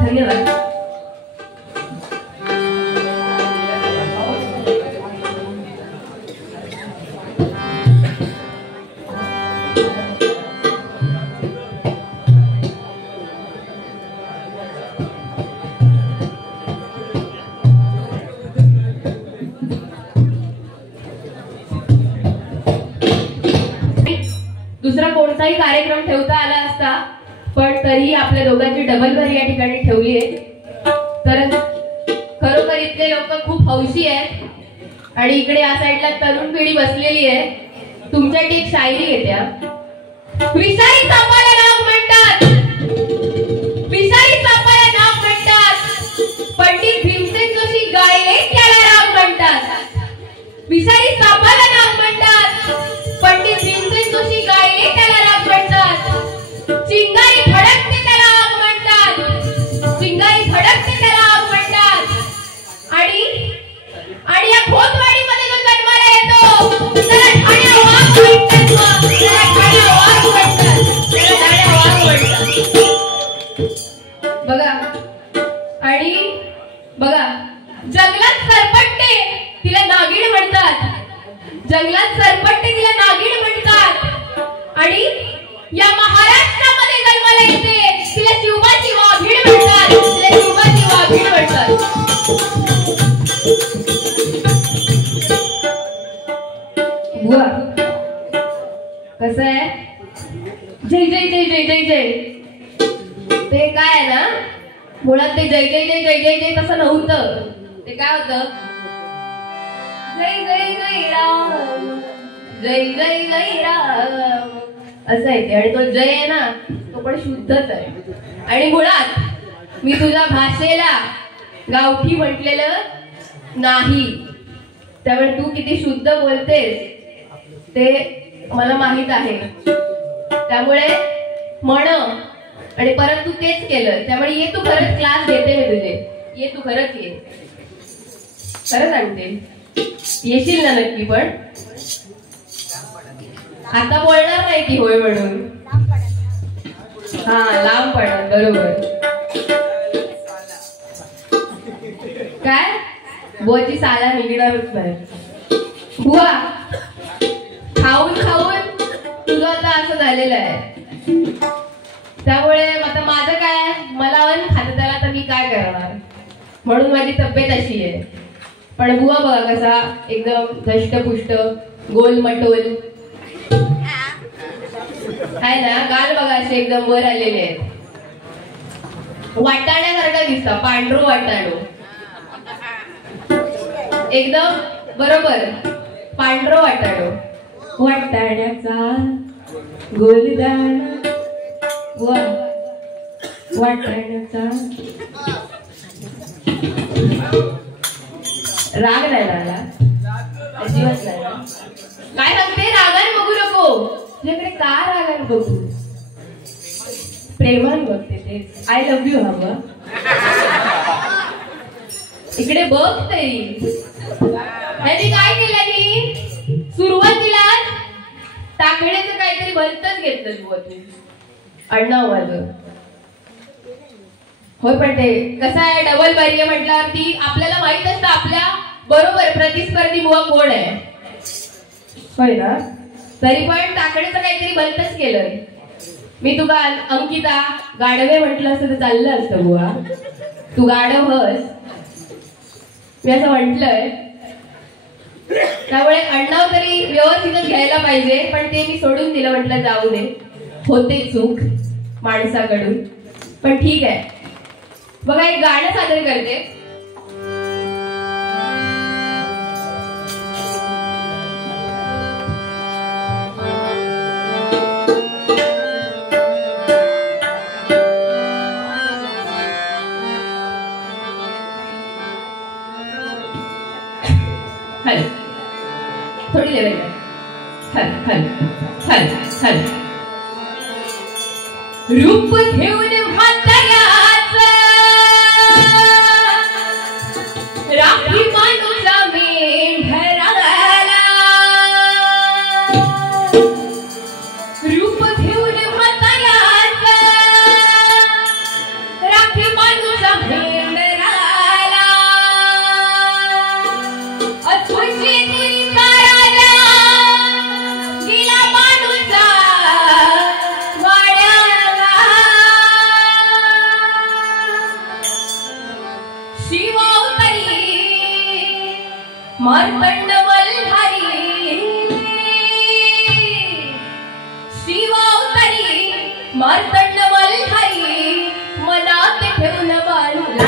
धन्यवाद. दुसरा कोणताही कार्यक्रम ठेवता आला असता, पण तरीही आपल्या दोघांची डबल भर या ठिकाणी ठेवली आहे. तर खरोखर इथले लोक खूप हौशी आहेत आणि इकडे या साईडला तरुण पिढी बसलेली आहे. तुमच्यासाठी एक शायरी घेत्या. विषारी सापाला नाग म्हणतात, विषारी सापाला नाग म्हणतात, पंडित भीमसेन जोशी गायले त्याला राग म्हणतात. विषारी सापाला नाग म्हणतात, पंडित भीमसेन जोशी गायले त्याला राग म्हणतात. चिंगारी भडकते त्याला आग म्हणतात, चिंगारी भडकते त्याला आग म्हणतात. आणि या खोतवाडीमध्ये जो जन्माला येतो त्याला ठाण्या वाघ म्हणतात, त्याला ठाण्या वाघ म्हणतात, त्याला ठाण्या वाघ म्हणतात. बघा, आणि बघा, जंगलात सरपटते तिला नागिण म्हणतात, जंगलात सरपटते तिला नागिण म्हणतात. आणि या महाराष्ट्रामध्ये जन्माला येते तिला शिवबाची वाघीण म्हणतात, तिला शिवबाची वाघीण म्हणतात. बुवा कसं आहे, जय जय जय जय जय जय ते काय आहे ना, मुळात ते जय जय जय जय जय जय तसं नव्हतं. ते काय होतं, जय जय जय राम, जय जय जय राम असं आहे ते. आणि तो जय आहे ना, तो पण शुद्धच आहे. आणि मुळात मी तुझ्या भाषेला गावठी म्हटलेलं नाही, त्यामुळे तू किती शुद्ध बोलतेस ते मला माहित आहे. त्यामुळे म्हण, आणि परत तू तेच केलं, त्यामुळे ये तू खरंच क्लास घेते मी तुझे, ये तू खरंच ये, खरंच आणते. येशील ना नक्की? पण आता बोलणार नाही की होय म्हणून. हा, लांब पडणार, बरोबर. काय बुवाची साला निघणारच नाही. बुवा खाऊन खाऊन तुझं आता असं झालेलं आहे, त्यामुळे आता माझं काय, मला अन्न खात त्याला तर मी काय करणार, म्हणून माझी तब्येत अशी आहे. पण बुवा बघा कसा एकदम धष्टपुष्ट गोलमटोल आहे ना, गाल बघा असे एकदम वर आलेले आहेत, वाटाण्यासारखा दिसता, पांढरू वाटाणू एकदम बरोबर, पांढरं वाटाणू. वाटाण्याचा गोलदाणा, वाटाण्याचा राग नाही लागला अजिबात नाही. काय सांगते, रागाने बघू नको, तुझ्याकडे का रागाने बघू, प्रेमान बघते ते. आय लव्ह यू हवं, इकडे बघ तरी. त्यांनी काय केलं की सुरुवातीला टाकण्याचं काहीतरी भलतच घेतलं बुवा तू अण्णाव माझं. होय, पण ते कसं आहे, डबल बारी म्हटल्यावरती आपल्याला माहित असतं आपल्या बरोबर प्रतिस्पर्धी बुवा कोण आहे, होय ना. तरी पण टाकण्याचं काहीतरी भलतच केलं. मी तुला अंकिता गाढवे म्हटलं असतं तर चाललं असतं बुवा, तू गाढव हस, मी असं म्हटलंय. त्यामुळे अण्णाव तरी व्यवस्थितच घ्यायला पाहिजे, पण ते मी सोडून दिलं, म्हटलं जाऊ दे, होते चूक माणसाकडून. पण ठीक आहे, बघा एक गाणं सादर करते. थोडी लेवल हल हल हल हल. रूप घेऊन म्हाताऱ्याचं राखी माणूसा मेंढराला, रूप घेऊन म्हाताऱ्याचं राखी माणूस मार्तंड मल्हारी शिवावतारी मार्तंड मल्हारी मनात ठेवून बाळूला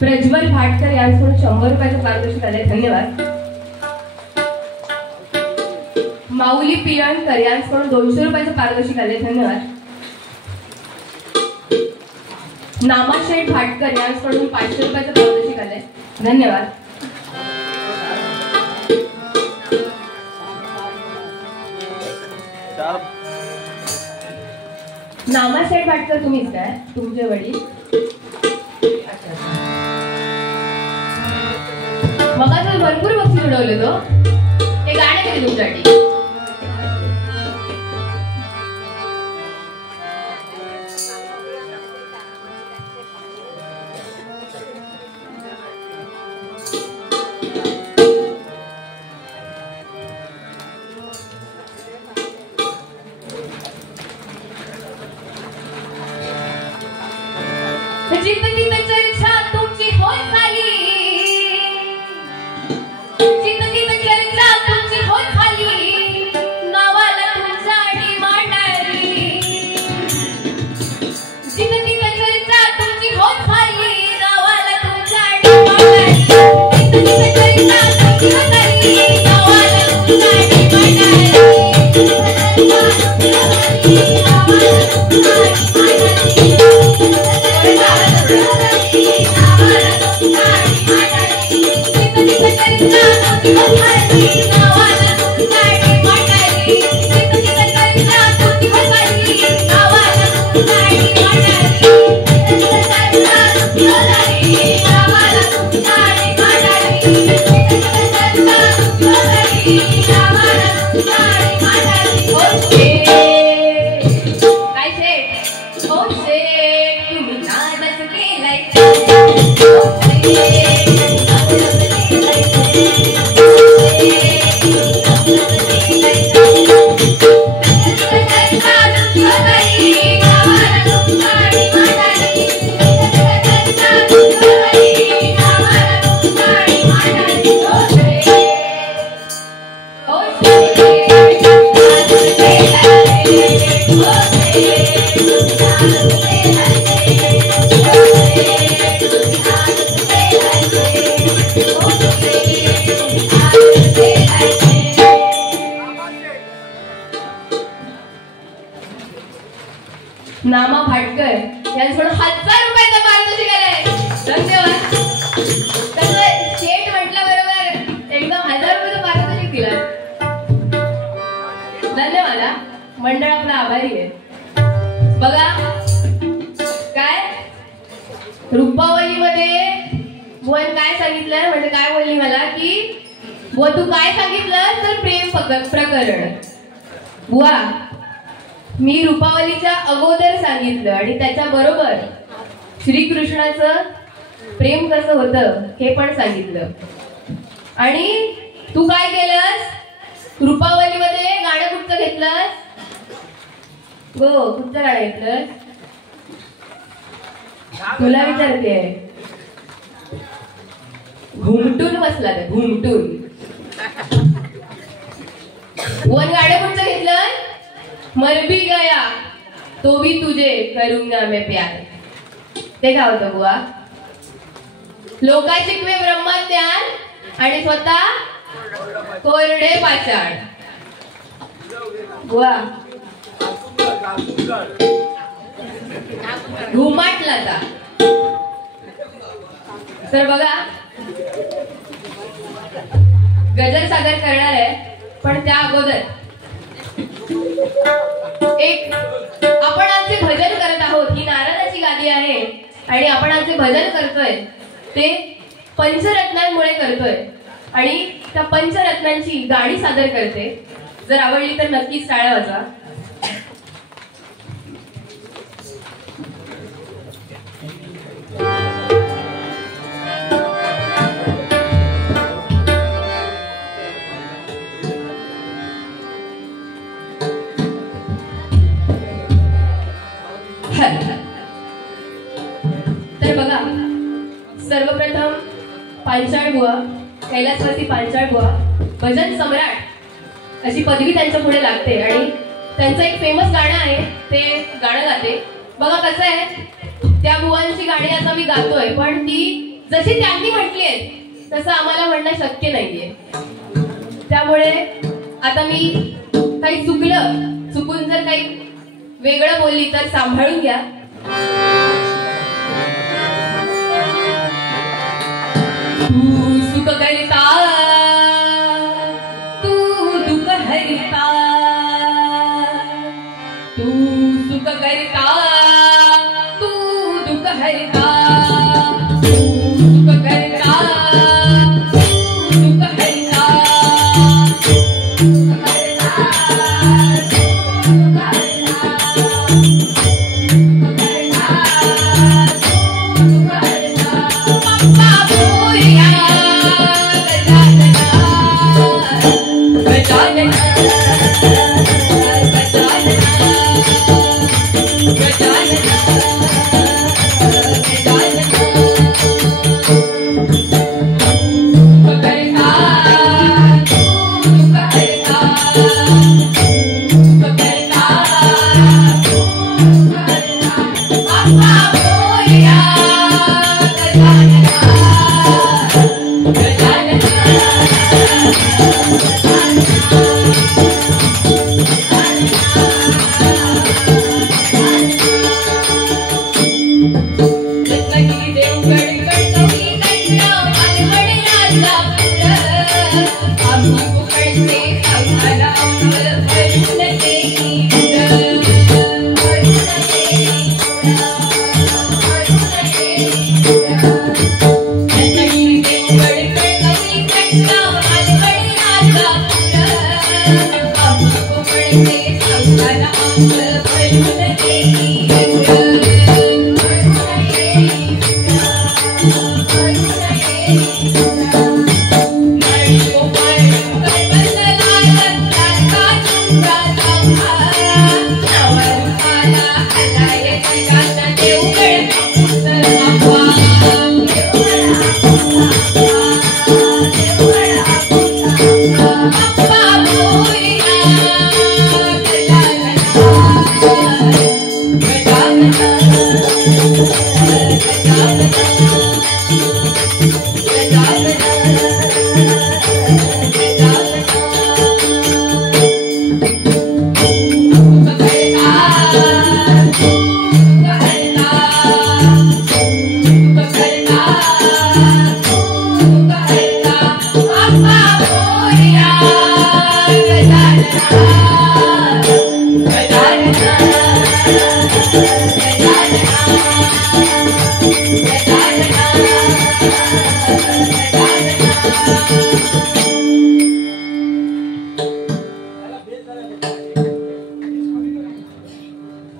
प्रज्वल भाटकर यांच्याकडून 100 रुपयाचे पारितोषिक आले, धन्यवाद. माऊली पिळणकर यांच्याकडून 200 रुपयाचे पारितोषिक आले, धन्यवाद. नामाशेठ भाटकर यांच्याकडून 500 रुपयाचे पारितोषिक आले, धन्यवाद. नामाशेठ भाटकर तुम्हीच काय, तुमचे वडील? मग तर भरपूर बक्षीस उडवले तो. हे गाणे केले तुमच्यासाठी. जिंदगी में चर्चा तुमची होत झाली, जिंदगी में चर्चा तुमची होत झाली, नावाला तुमचा डिमांड आली. जिंदगी में चर्चा तुमची होत झाली, नावाला तुमचा डिमांड आली. जिंदगी में चर्चा तुमची होत झाली, नावाला तुमचा डिमांड आली. नामा भाटकर यांच्याकडून 1000 रुपयाचा पारितोषिक आलाय. धन्यवाद. कसं शेठ म्हटल्याबरोबर एकदम 1000 रुपयाचं पारितोषिक दिलं. धन्यवाद. मंडळ आपला आभारी आहे. बघा काय रूपावलीमध्ये बुवान काय सांगितलं, म्हणजे काय बोलली मला की बुवा तू काय सांगितलं तर प्रेम प्रकरण. बुवा मी रूपावलीच्या अगोदर सांगितलं आणि त्याच्या बरोबर श्रीकृष्णाचं प्रेम कसं होतं हे पण सांगितलं. आणि तू काय केलंस, रूपावलीमध्ये गाणं कुठचं घेतलंस गो, कुठचं गाणं घेतलंस तुला विचारते. घुमटून बसला तर घुमटून. वन गाणं कुठचं घेतलं, मर भी गया तो भी तुझे करूंगा मैं प्यार. ते काय होतं बुवा, लोकांचे शिकवे ब्रह्मज्ञान आणि स्वतः कोरडे पाषाण. बुवा घुमाटला था. तर बघा गजल सादर करणार आहे, पण त्या अगोदर एक आपण आज जे भजन करत आहोत ही नारदाची गादी आहे आणि आपण आज जे भजन करतोय ते पंचरत्नांमुळे करतोय आणि त्या पंचरत्नांची गाणी सादर करते. जर आवडली तर नक्कीच टाळ्या वाजवा. तर बघा सर्वप्रथम पांचाळ बुवा, कैलासवासी पांचाळ बुवा भजन सम्राट अशी पदवी त्यांच्या पुढे लागते आणि त्यांचं एक फेमस गाणं आहे ते गाणं गाते. बघा कसं आहे, त्या बुवांची गाणी आता मी गातोय पण ती जशी त्यांनी म्हटली आहेत तसं आम्हाला म्हणणं शक्य नाहीये. त्यामुळे आता मी काही चुकून जर काही वेगळं बोलली तर सांभाळून घ्या. तू सुख करता तू दुःख हरता, तू सुख करता तू दुःख हरता, तू सुख करता तू दुःख हरता.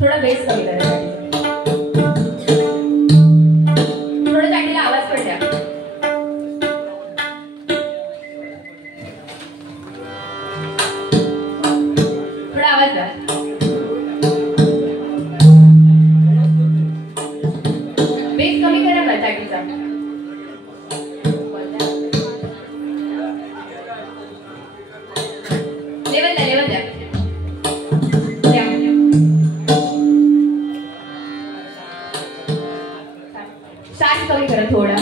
थोडा बेस कमी करा, थोडं जागेला आवाज पण द्या. थोडा आवाज द्या. बेस कमी करा ना जागेचा. लेवल द्या, लेवल द्या. साठ कमी करा थोडा.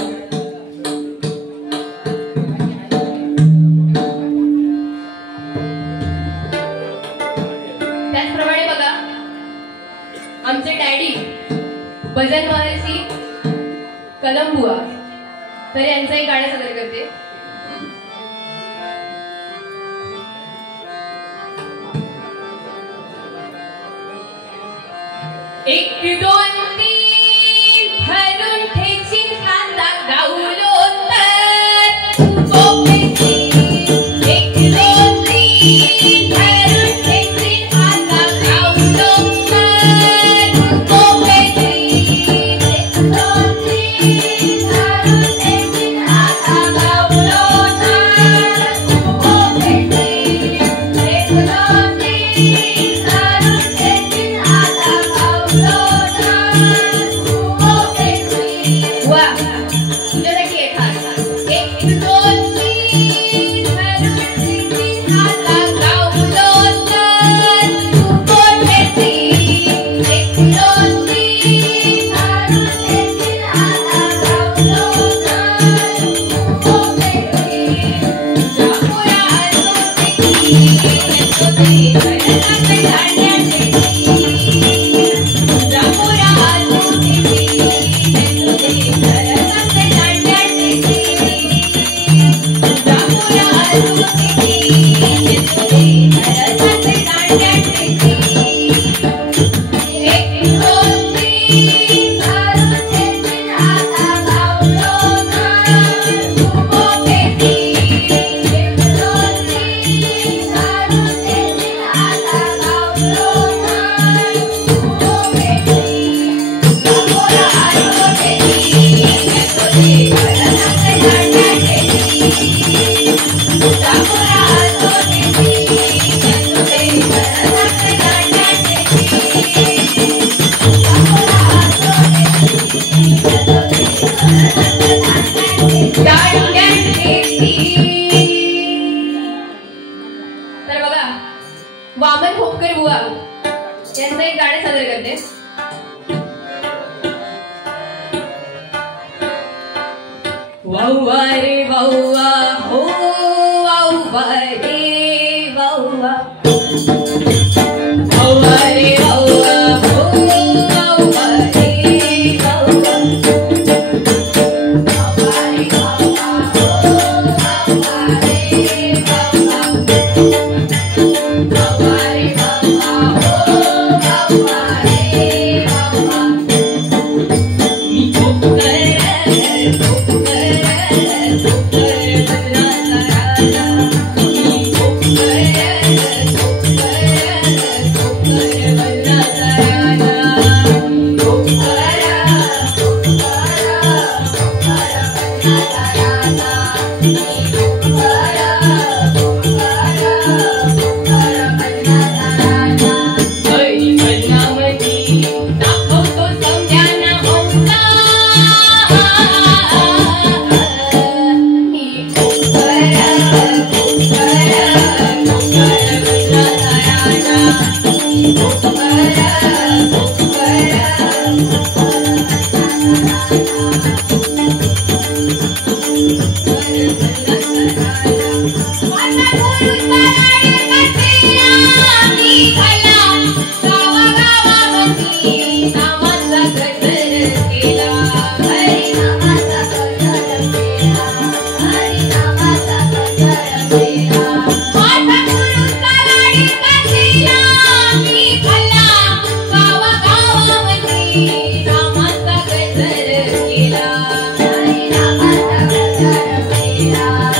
त्याचप्रमाणे बघा, आमचे डॅडी भजन महर्षी कदम बुवा, तर यांचं एक गाणं सादर करते. एक दोन तीन धरून ठेचीन कांदा गाऊलो तर गोपेची. एक दोन तीन धरून ठेचीन कांदा गाऊलो तर गोपेची. एक दोन तीन धरून ठेचीन कांदा गाऊलो तर गोपेची. एक दोन तीन धरून ठेचीन कांदा गाऊलो. वा तुझ्यासाठी एक हात. एक दोन तीन धरून ठेचीन कांदा गाऊलो तर गोपेची. एक दोन तीन धरून ठेचीन कांदा गाऊलो तर गोपेची. जापोया आजोबी येतोते घरात गाण्याची. जापोया आजोबी येतोते घरात गाण्याची. जापोया आजोबी येतोते घरात गाण्याची. एक दोन तीन धरून ठेचीन कांदा गाऊलो तर गोपेची. एक दोन तीन धरून ठेचीन कांदा गाऊलो तर गोपेची. जापोया आजोबी येतोते घरात गाण्याची. जापोया आजोबी येतोते घरात गाण्याची. तर बघा, वामन खोपकर बुवा यांचं एक गाणं सादर करते. वाऊवा रे वाऊवा हो वाऊवा रे वाऊवा. वाऊवा रे वाऊवा हो वाऊवा रे वाऊवा. वाऊवा रे वाऊवा हो वाऊवा रे वाऊवा. वाऊवा रे वाऊवा हो वाऊवा रे वाऊवा. मी खोपकर रामाचा गजर केला, हरी रामाचा गजर केला.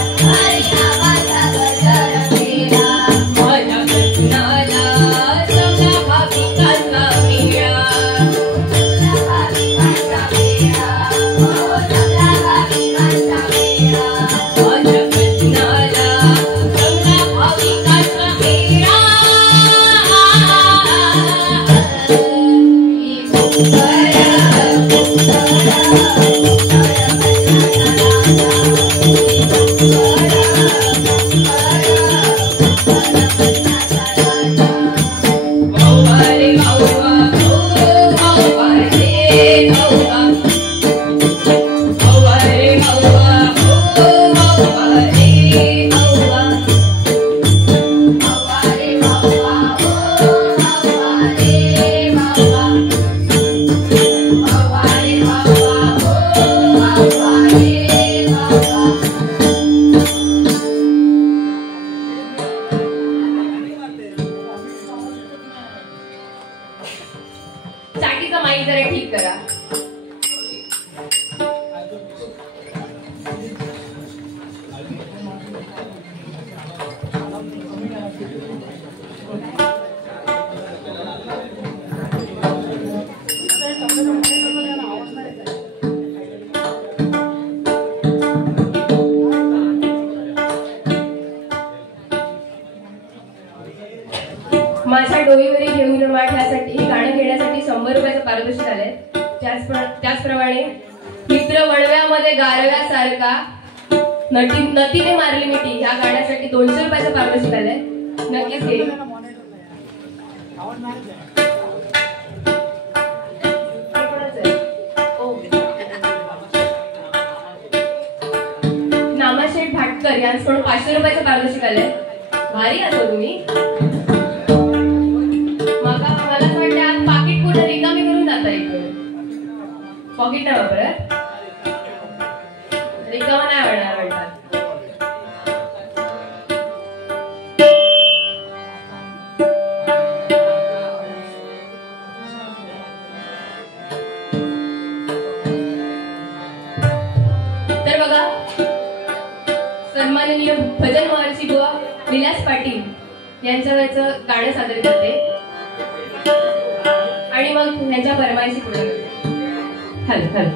डोईवरी घेऊन माठ्यासाठी हे गाणं घेण्यासाठी 100 रुपयाचं पारितोषिक आलंय. त्याचप्रमाणे मित्र वणव्यामध्ये गारव्यासारखा नटीने मारली मिठी ह्या गाण्यासाठी 200 रुपयाचं पारितोषिक आलंय. नक्कीच घे. नामाशेठ भाटकर यांच्याकडून 500 रुपयाचं पारितोषिक आलंय. भारी असो तुम्ही. मला असं वाटतं पाकिट कुठे रिकामी करून जाता इकडे. पॉकेट नाही वापरत. रिकामा नाही होणार म्हणतात. तर बघा सन्माननीय भजन महर्षी बुवा विलास पाटील यांच्यावरचं गाणं सादर करते आणि मग त्यांच्या फरमाईशी पुढे हॅलो हॅलो.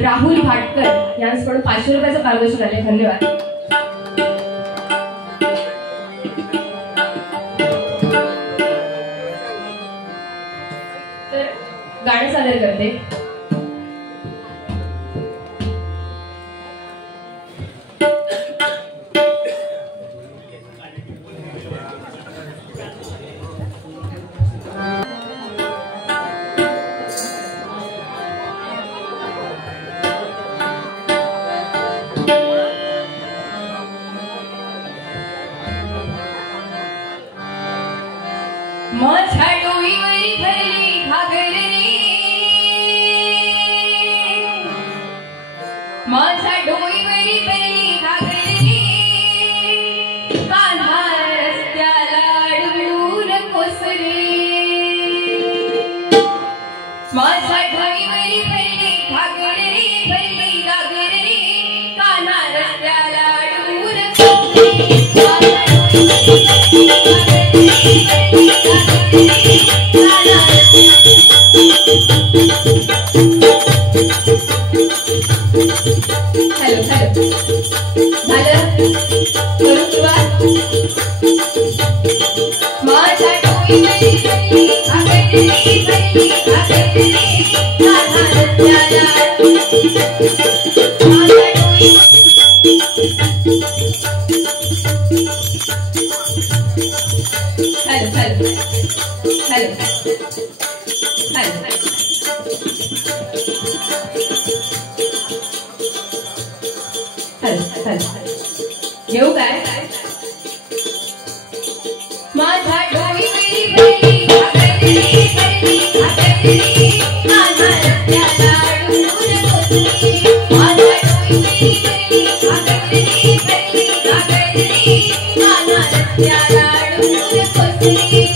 राहुल भाटकर यांच्याकडून 500 रुपयाचं पारितोषिक आले. धन्यवाद. तर गाणं सादर करते. माझ्या डोईवरी भरली घागर रे, माझ्या डोईवरी भरली घागर रे, कान्हा रस्त्याला डुळून कोसरे. माझ्या डोईवरी भरली घागर रे, भरली घागर रे, कान्हा रस्त्याला डुळून कोसरे. माझ्या येऊ काय माझा डोळी मेरी बेली आगरी आगरी माझा त्याला डूर कोसली माझा डोळी मेरी बेली आगरी आगरी माझा त्याला डूर कोसली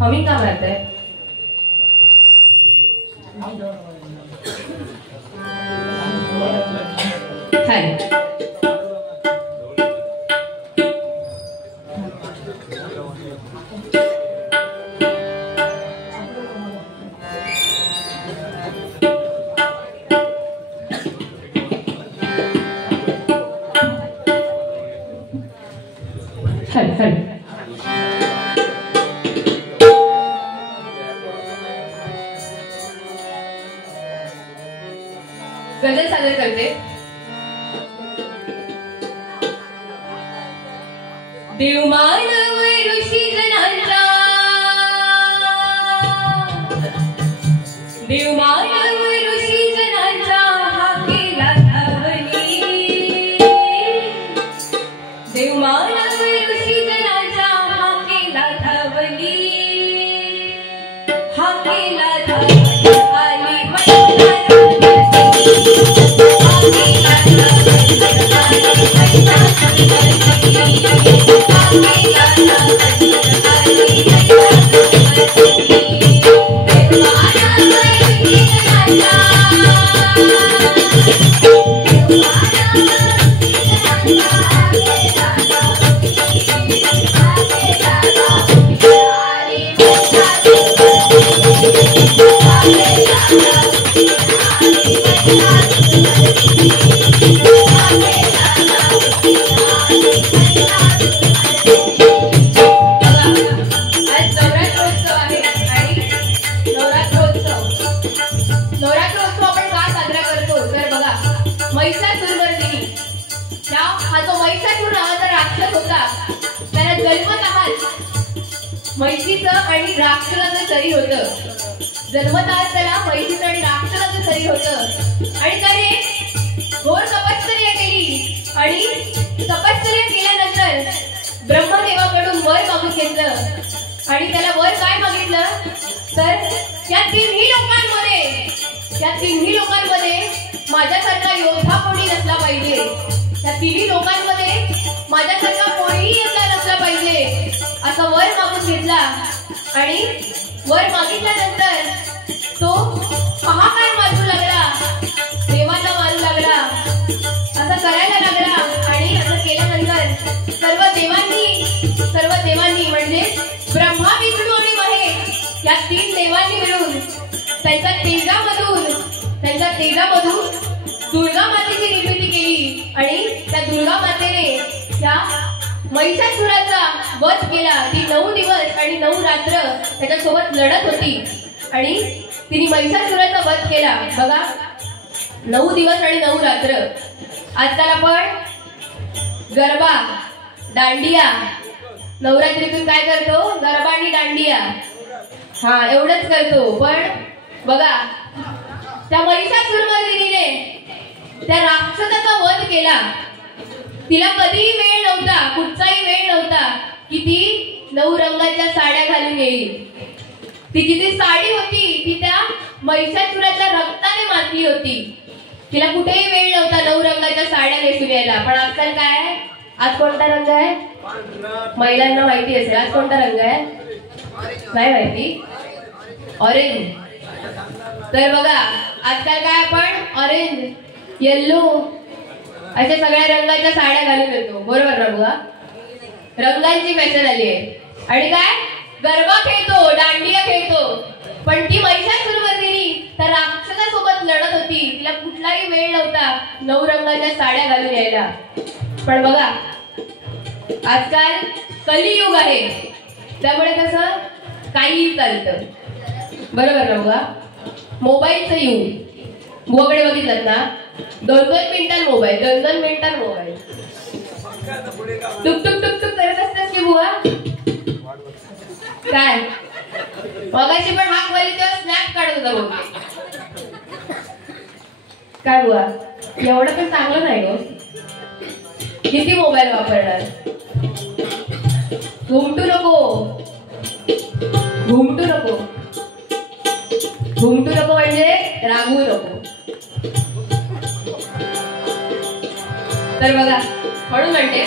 हमिंग का मारते हैं गजल सादर करते देव मानव ऋषी जनांचा देव मानव ऋषी जनांचा हा केला धावली देव मानव ऋषी जनांचा हा केला धावली हा केला धावली आली नवरात्रोत्सव आपण का साजरा करतो तर बघा, महिषासुरमर्दिनी हा जो महिषासुर नावाचा राक्षस होता, त्याला जन्मतःच म्हैशीचं आणि राक्षसाचं शरीर होतं. जन्मतःच त्याला म्हैशीचं आणि राक्षसाचं शरीर होतं आणि त्याने घोर तपश्चर्या केली आणि तपश्चर्या केल्यानंतर ब्रह्मदेवाकडून वर मागून घेतलं आणि त्याला वर काय मागितलं तर या तिन्ही लोकांमध्ये माझ्यासारखा योद्धा कोणी नसला पाहिजे. त्या तिन्ही लोकांमध्ये माझ्यासारखा कोणीही योद्धा नसला पाहिजे असं वर मागून घेतला आणि वर मागितल्यानंतर तो हाहाकार मारू लागला, देवाला मारू लागला, असं करायला लागला. आणि असं केल्यानंतर सर्व देवांनी म्हणजे ब्रह्मा, विष्णू आणि महेश या तीन देवांनी मिळून त्यांच्या तेजामधून दुर्गा मातेची निर्मिती केली आणि त्या दुर्गा मातेने त्या महिषासुराचा वध केला. ती 9 दिवस आणि 9 रात्र त्याच्यासोबत लढत होती आणि तिने महिषासुराचा वध केला. बघा, 9 दिवस आणि 9 रात्र. आजकाल आपण गरबा, दांडिया, नवरात्रीतून काय करतो, गरबा आणि दांडिया, एवढंच करतो. पण बघा, त्या महिषासुरमर्दिनीने त्या राक्षसाचा वध केला. तिला कधीही वेळ नव्हता, कुठचाही वेळ नव्हता की ती 9 रंगाच्या साड्या घालून येईल. तिची जी साडी होती ती त्या महिषासुराच्या रक्ताने मातली होती. तिला कुठेही वेळ नव्हता 9 रंगाच्या साड्या नेसून यायला. पण आजकाल काय आहे, आज कोणता रंग आहे महिलांना माहिती असेल. आज कोणता रंग आहे नाही माहिती, ऑरेंज. तर बघा, आजकाल काय आपण ऑरेंज, येल्लो अशा सगळ्या रंगाच्या साड्या घालून येतो, बरोबर ना बघा. रंगांची फॅशन आली आहे आणि काय गरबा खेळतो, दांडिया खेळतो. पण ती महिषासुरमर्दिनी त्या राक्षसासोबत लढत होती. तिला कुठलाही वेळ नव्हता 9 रंगाच्या साड्या घालून यायला. पण बघा, आजकाल कलियुग आहे, त्यामुळे कसं काहीही चालतं, बरोबर ना बघा. मोबाईलचं युग. बुवाकडे बघितलं ना, 2-2 मिनिटात मोबाईल, 2-2 मिनिटात मोबाईल, टुक टुक टुक टुक करत असतेस की बुवा. काय मगाशी पण हाक वाली तेव्हा स्नॅप काढत होता बोलते. काय बुवा, एवढं पण चांगलं नाही हो. किती मोबाईल वापरणार. घुमटू नको म्हणजे रागवू नको. तर बघा, म्हणून म्हणते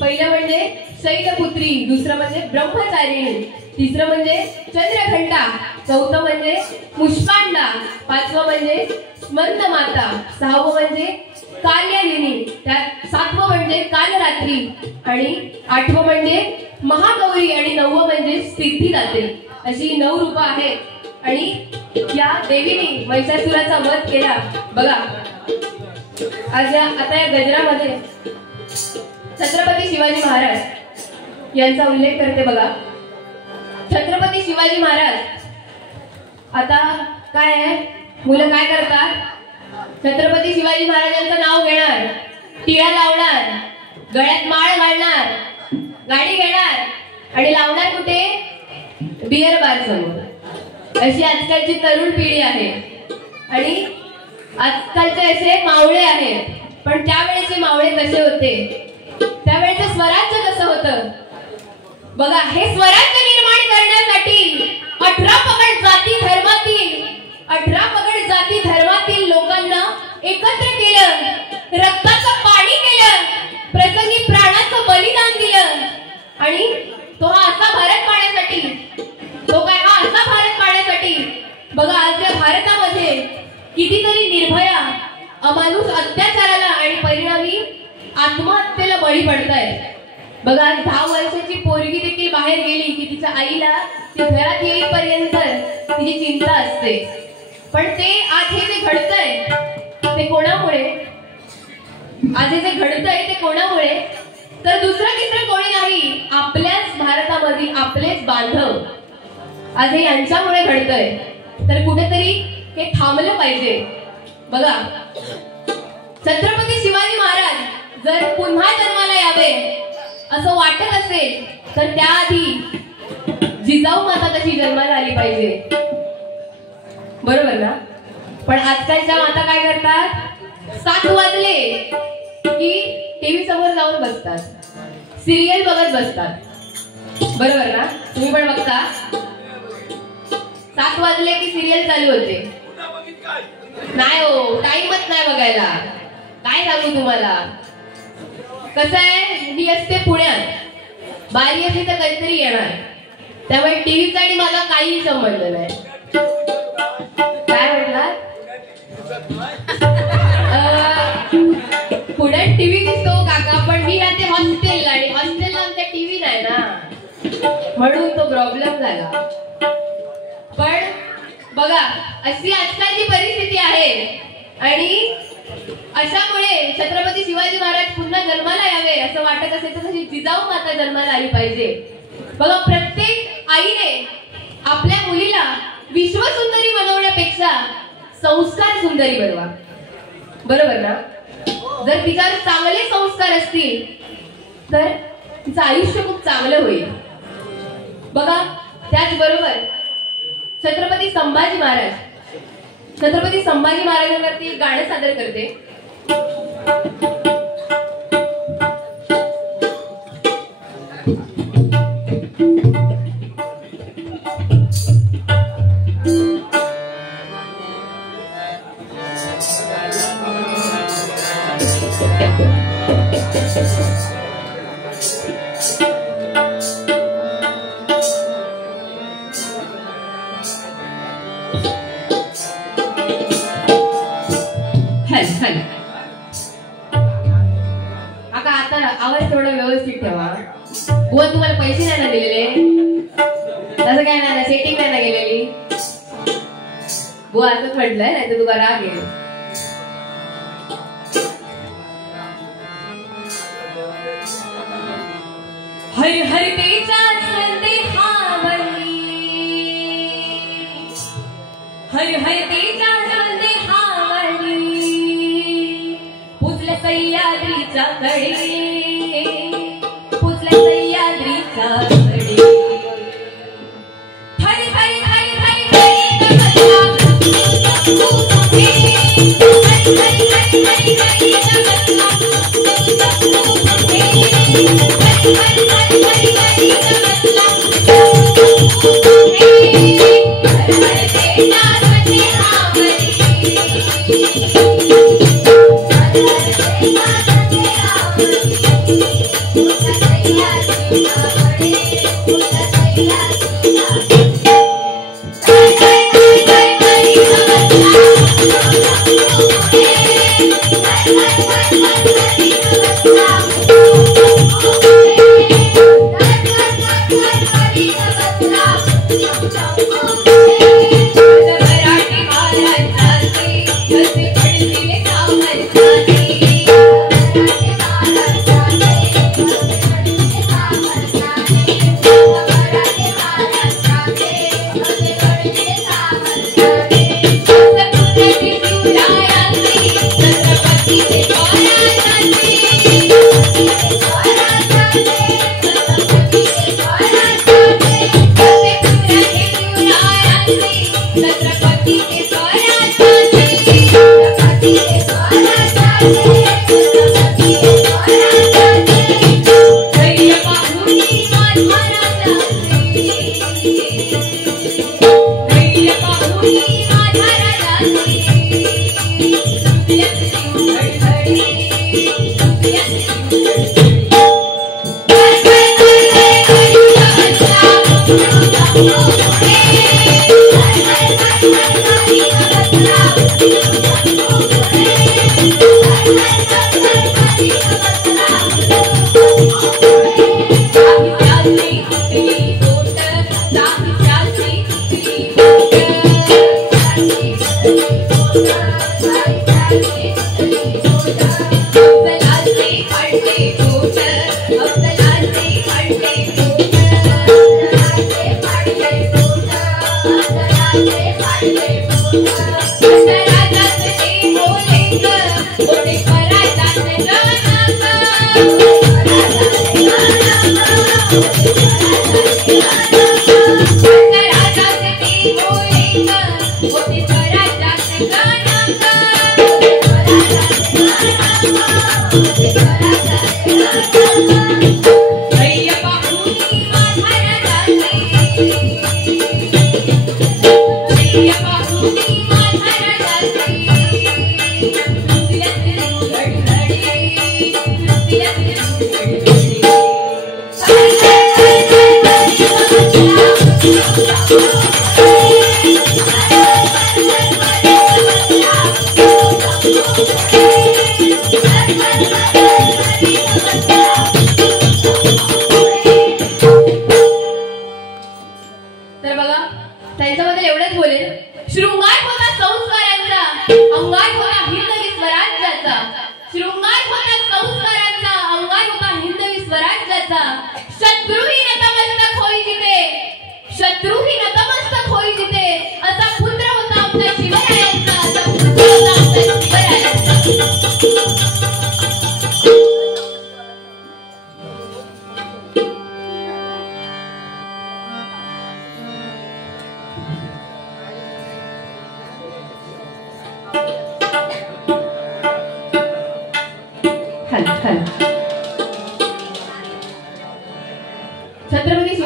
पहिलं म्हणजे शैलपुत्री, दुसरं म्हणजे ब्रह्मचारिणी, तिसरं म्हणजे चंद्रघंटा, चौथं म्हणजे पुष्पांडा, पाचवं म्हणजे स्मंदमाता, सहावं म्हणजे काल्यालिनी, त्यात सातवं म्हणजे कालरात्री आणि आठवं म्हणजे महागौरी आणि नववं म्हणजे सिद्धिदाते. अशी 9 रूपं आहेत आणि या देवीने महिषासुराचा वध केला. बघा आज आता या गजरामध्ये छत्रपती शिवाजी महाराज यांचा उल्लेख करते. बघा छत्रपती शिवाजी महाराज आता काय आहे, मुलं काय करतात, छत्रपती शिवाजी महाराजांचं नाव घेणार, टिळा लावणार, गळ्यात माळ घालणार, गाडी घेणार आणि लावणार कुठे, बियर बार समोर. अशी आजकालची तरुण पिढी आहे आणि आजकालचे असे मावळे आहेत. पण त्यावेळेचे मावळे कसे होते, त्यावेळेचं स्वराज्य कसं होतं बघा. हे स्वराज्य निर्माण करण्यासाठी 18 पगड जाती धर्मातील लोकांना एकत्र केलं, रक्ताचं पाणी केलं, प्रसंगी प्राणाचं बलिदान दिलं आणि तो असा भारत पाहण्यासाठी बघा आज या भारतामध्ये कितीतरी निर्भया अमानुष अत्याचाराला आणि परिणामी आत्महत्येला बळी पडतायत. बघा 10 वर्षाची पोरगी देखील बाहेर गेली की तिच्या आईला ती घरात येईपर्यंत तिची चिंता असते. पण ते आज हे जे घडतंय ते कोणामुळे, आज हे जे घडतंय ते कोणामुळे, तर दुसरं तिसरं कोणी नाही, आपल्याच भारतामध्ये आपलेच बांधव आज हे यांच्यामुळे घडतंय. तर कुठेतरी हे थांबलं पाहिजे. बघा छत्रपती शिवाजी महाराज जर पुन्हा जन्माला यावे असं वाटत असेल तर त्याआधी जिजाऊ माता तशी जन्माला आली पाहिजे, बरोबर ना. पण आजकालच्या माता काय करतात, 7 वाजले की टीव्ही समोर जाऊन बसतात, सिरियल बघत बसतात, बरोबर ना. तुम्ही पण बघता, 7 वाजले की सिरियल चालू होते. नाही हो, टाइमच नाही बघायला. काय सांगू तुम्हाला, कसं आहे, मी असते पुण्यात, बारी असली तर काहीतरी येणार, त्यामुळे टीव्हीचा आणि माझा काही संबंध नाही. काय म्हटलं, पुण्यात टीव्ही दिसतो काका, पण म्हणून तो प्रॉब्लेम झाला. पण बघा अशी आजकालची परिस्थिती आहे आणि अशामुळे छत्रपती शिवाजी महाराज पुन्हा जन्माला यावे असं वाटत असेल तर तशी जिजाऊ माता जन्माला आली पाहिजे. बघा प्रत्येक आईने आपल्या मुलीला विश्वसुंदरी बनवण्यापेक्षा संस्कार सुंदरी बनवा. बरोबर ना? जर तिच्यावर चांगले संस्कार असतील तर तिचं आयुष्य खूप चांगलं होईल. बघा त्याचबरोबर छत्रपती संभाजी महाराजांवरती गाणं सादर करते. आता आवाज थोडा व्यवस्थित ठेवा. बुवा तुम्हाला पैसे नाही ना दिलेले, तसं काय नाही ना, सेटिंग नाही ना गेलेली. बुवा असंच म्हटलंय नाही तर तुला राग येईल. हर हर तेजा संदेहावली, हर हर तेजा संदेहावली, पुजल्या सह्याद्रीच्या कडे, पुजल्या सह्याद्रीच्या कडे. थरी थरी थरी थरी थरी नमस्कार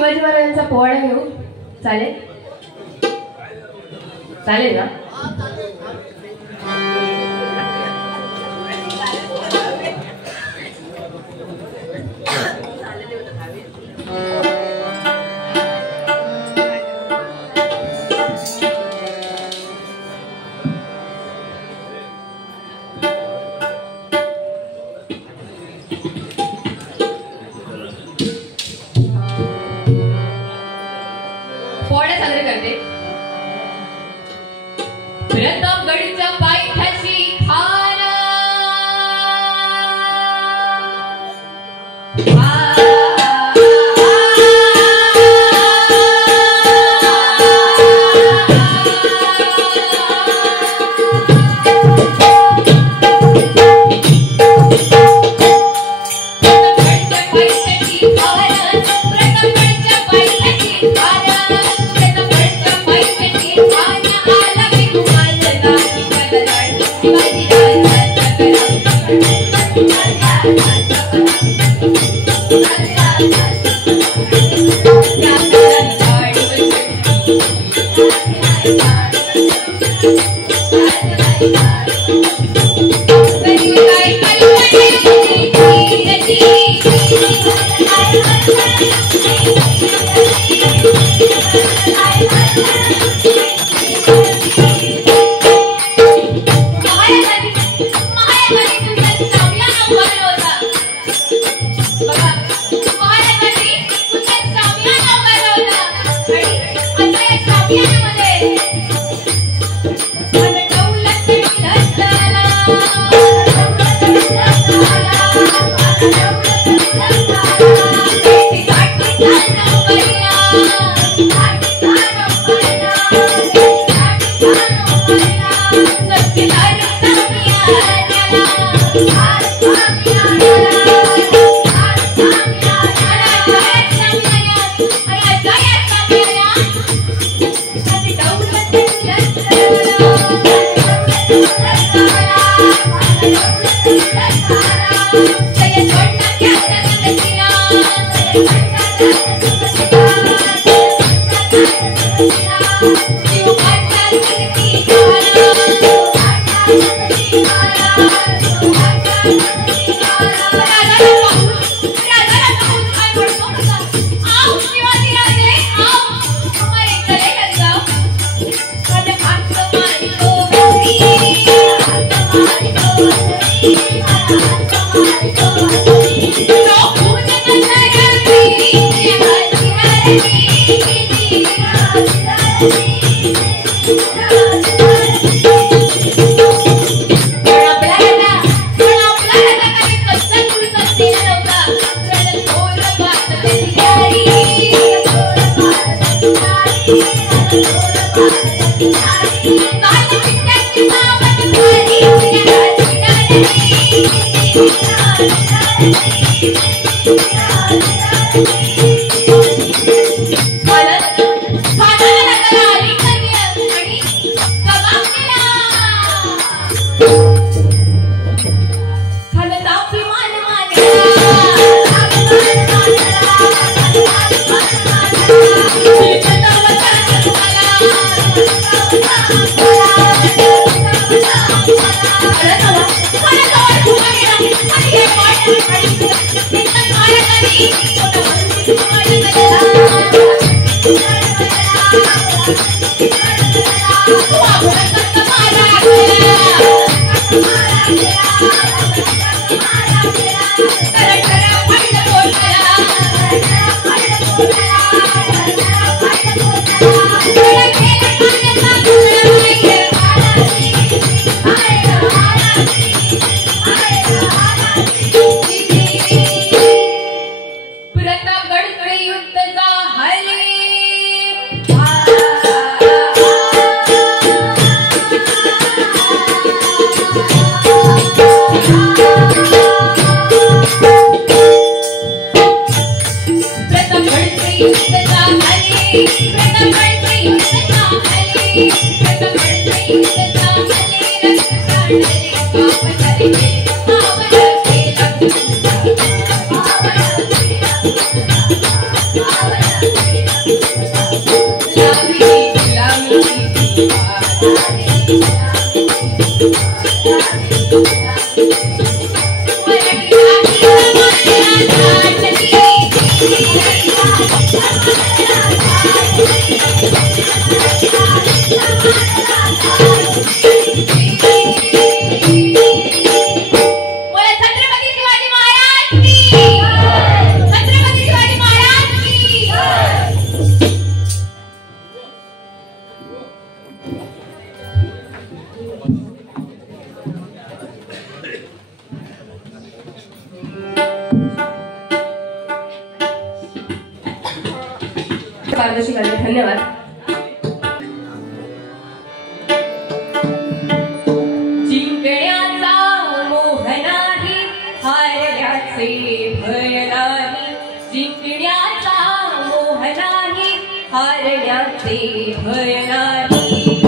शिवाजी महाराजांचा पोवाडा घेऊ. चालेल चालेल ना? पोवाडा साजरे करते. प्रतापगडच्या पायथ्याशी खाना पारदर्शी करते. धन्यवाद. जिंकण्याचा मोह नाही, हारण्याचे भय नाही. जिंकण्याचा मोह नाही, हारण्याचे भय नाही.